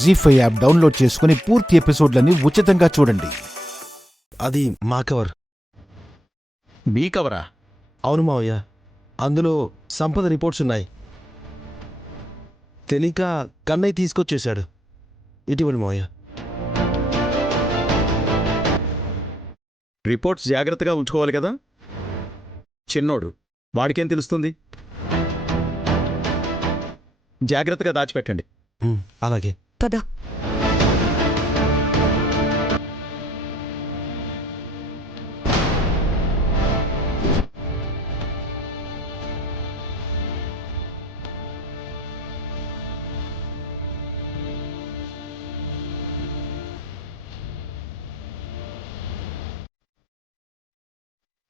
జీ5 app download చేసుకుని పూర్తి ఎపిసోడ్లని ఉచితంగా చూడండి. అది మా కవర్. బీ కవరా? అవును మావయ్య, అందులో సంపద రిపోర్ట్స్ ఉన్నాయి. తెలియక కన్నయ్య తీసుకొచ్చేశాడు. ఇటీవలి మావయ్య. రిపోర్ట్స్ జాగ్రత్తగా ఉంచుకోవాలి కదా. చిన్నోడు, వాడికేం తెలుస్తుంది? జాగ్రత్తగా దాచిపెట్టండి. అలాగే. పద.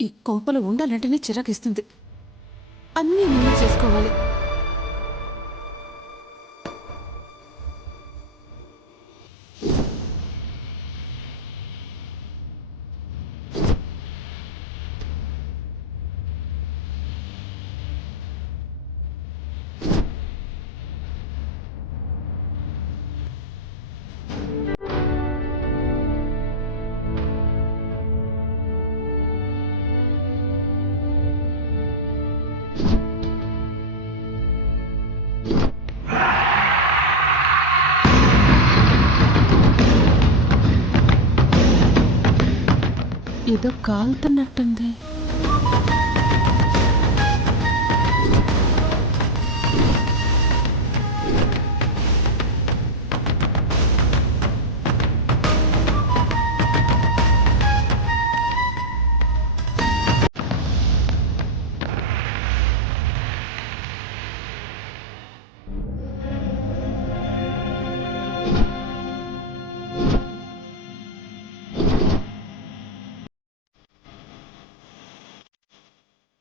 ఈ కోపలు ఉండాలంటేనే చిరాకిస్తుంది. అన్నీ నేనే చేసుకోవాలి. ఏదో కాలుతున్నట్టుంది.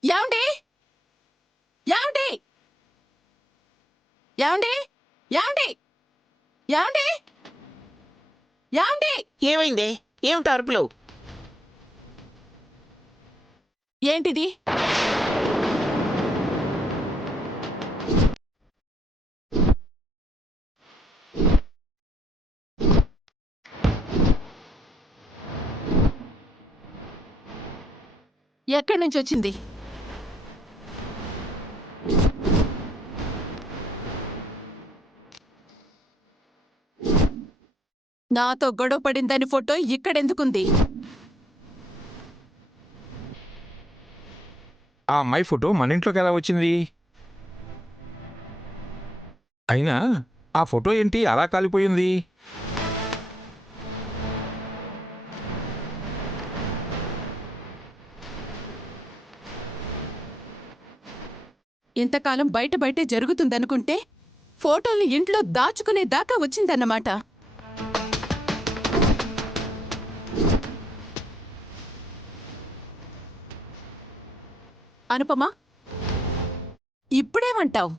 యాండి యాండి యాండి యాండి యాండి యాండి ఏమైంది? ఏమిటి అరుపులు? ఏంటిది? ఎక్కడి నుంచి వచ్చింది? నాతో గొడవ పడిందని ఫోటో ఇక్కడెందుకుంది? ఆ అమ్మాయి ఫోటో మన ఇంట్లోకి ఎలా వచ్చింది? అయినా ఆ ఫోటో ఏంటి అలా కాలిపోయింది? ఇంతకాలం బయటే జరుగుతుందనుకుంటే ఫోటోల్ని ఇంట్లో దాచుకునే దాకా వచ్చిందన్నమాట. అనుపమా, ఇప్పుడేమంటావు?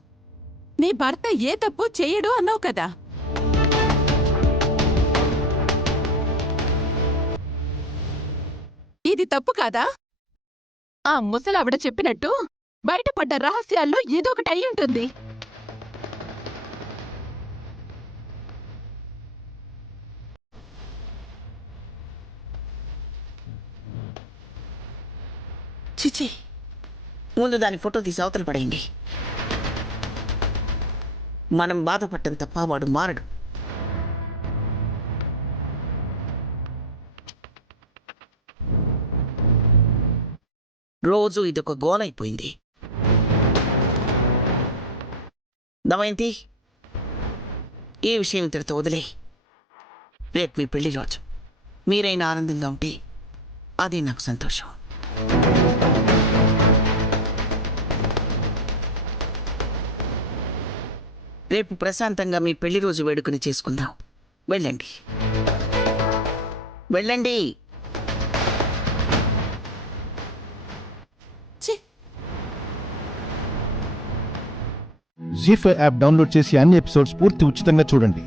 నీ భర్త ఏ తప్పు చెయ్యడు అన్నావు కదా. ఇది తప్పు కాదా? ఆ ముసలావిడ చెప్పినట్టు బయటపడ్డ రహస్యాల్లో ఏదొకటి అయి ఉంటుంది. చిచి, ముందు దాని ఫోటో తీసి అవతల పడేయండి. మనం బాధపడటం తప్ప వాడు మారడు. రోజు ఇదొక గోలైపోయింది. దమయంతి, ఏ విషయం ఇంతటితో వదిలే. రేపు మీ పెళ్లి రోజు. మీరైనా ఆనందంగా ఉంటే అది నాకు సంతోషం. రేపు ప్రశాంతంగా మీ పెళ్లి రోజు వేడుకని చేసుకుందాం. వెళ్ళండి, వెళ్ళండి. జీ5 యాప్ డౌన్లోడ్ చేసి అన్ని ఎపిసోడ్స్ పూర్తి ఉచితంగా చూడండి.